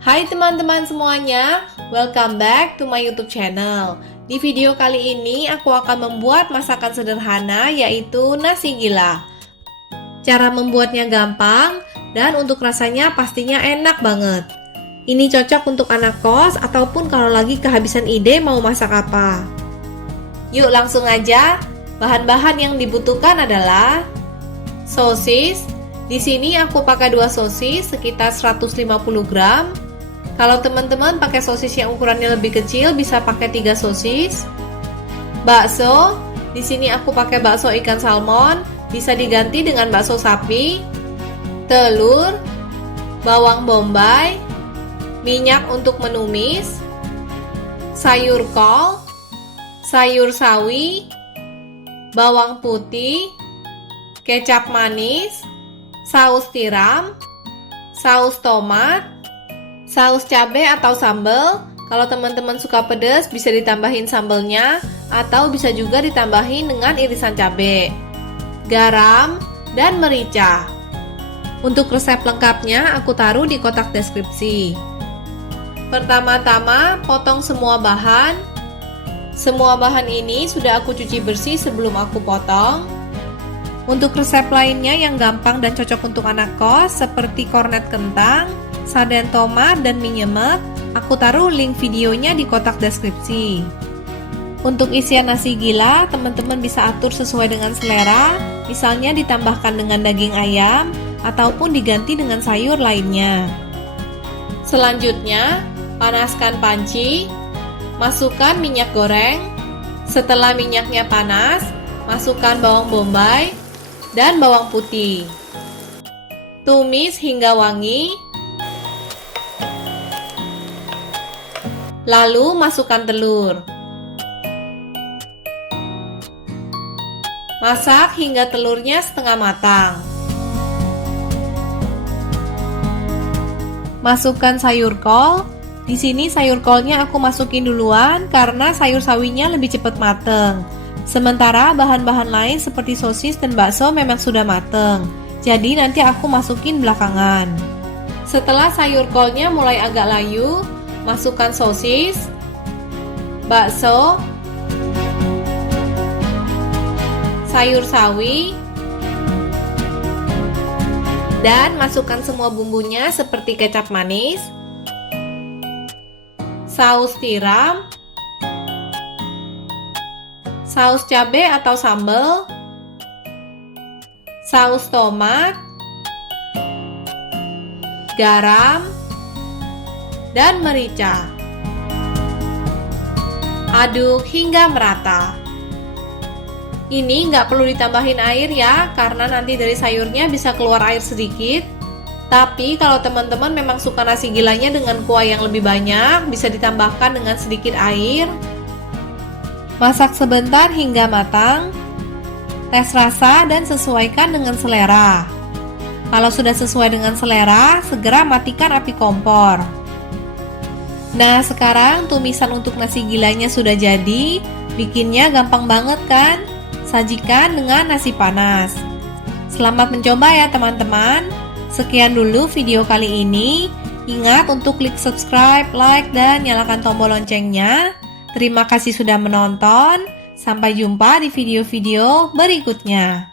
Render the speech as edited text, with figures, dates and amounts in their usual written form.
Hai teman-teman semuanya, welcome back to my YouTube channel. Di video kali ini aku akan membuat masakan sederhana yaitu nasi gila. Cara membuatnya gampang dan untuk rasanya pastinya enak banget. Ini cocok untuk anak kos ataupun kalau lagi kehabisan ide mau masak apa. Yuk langsung aja. Bahan-bahan yang dibutuhkan adalah sosis. Di sini aku pakai 2 sosis sekitar 150 gram. Kalau teman-teman pakai sosis yang ukurannya lebih kecil bisa pakai 3 sosis. Bakso, di sini aku pakai bakso ikan salmon, bisa diganti dengan bakso sapi. Telur, bawang bombay, minyak untuk menumis, sayur kol, sayur sawi, bawang putih, kecap manis, saus tiram, saus tomat, saus cabai atau sambal. Kalau teman-teman suka pedas bisa ditambahin sambalnya atau bisa juga ditambahin dengan irisan cabai, garam, dan merica. Untuk resep lengkapnya aku taruh di kotak deskripsi. Pertama-tama potong semua bahan. Semua bahan ini sudah aku cuci bersih sebelum aku potong. Untuk resep lainnya yang gampang dan cocok untuk anak kos seperti kornet kentang, sarden tomat, dan mie nyemek, aku taruh link videonya di kotak deskripsi. Untuk isian nasi gila, teman-teman bisa atur sesuai dengan selera, misalnya ditambahkan dengan daging ayam, ataupun diganti dengan sayur lainnya. Selanjutnya, panaskan panci, masukkan minyak goreng. Setelah minyaknya panas, masukkan bawang bombay dan bawang putih. Tumis hingga wangi. Lalu masukkan telur. Masak hingga telurnya setengah matang. Masukkan sayur kol. Di sini sayur kolnya aku masukin duluan karena sayur sawinya lebih cepat mateng. Sementara bahan-bahan lain seperti sosis dan bakso memang sudah mateng. Jadi nanti aku masukin belakangan. Setelah sayur kolnya mulai agak layu, masukkan sosis, bakso, sayur sawi, dan masukkan semua bumbunya seperti kecap manis, saus tiram, saus cabai atau sambal, saus tomat, garam, dan merica. Aduk hingga merata. Ini nggak perlu ditambahin air ya, karena nanti dari sayurnya bisa keluar air sedikit. Tapi kalau teman-teman memang suka nasi gilanya dengan kuah yang lebih banyak, bisa ditambahkan dengan sedikit air. Masak sebentar hingga matang. Tes rasa dan sesuaikan dengan selera. Kalau sudah sesuai dengan selera, segera matikan api kompor. Nah, sekarang tumisan untuk nasi gilanya sudah jadi. Bikinnya gampang banget kan? Sajikan dengan nasi panas. Selamat mencoba ya teman-teman. Sekian dulu video kali ini. Ingat untuk klik subscribe, like, dan nyalakan tombol loncengnya. Terima kasih sudah menonton. Sampai jumpa di video-video berikutnya.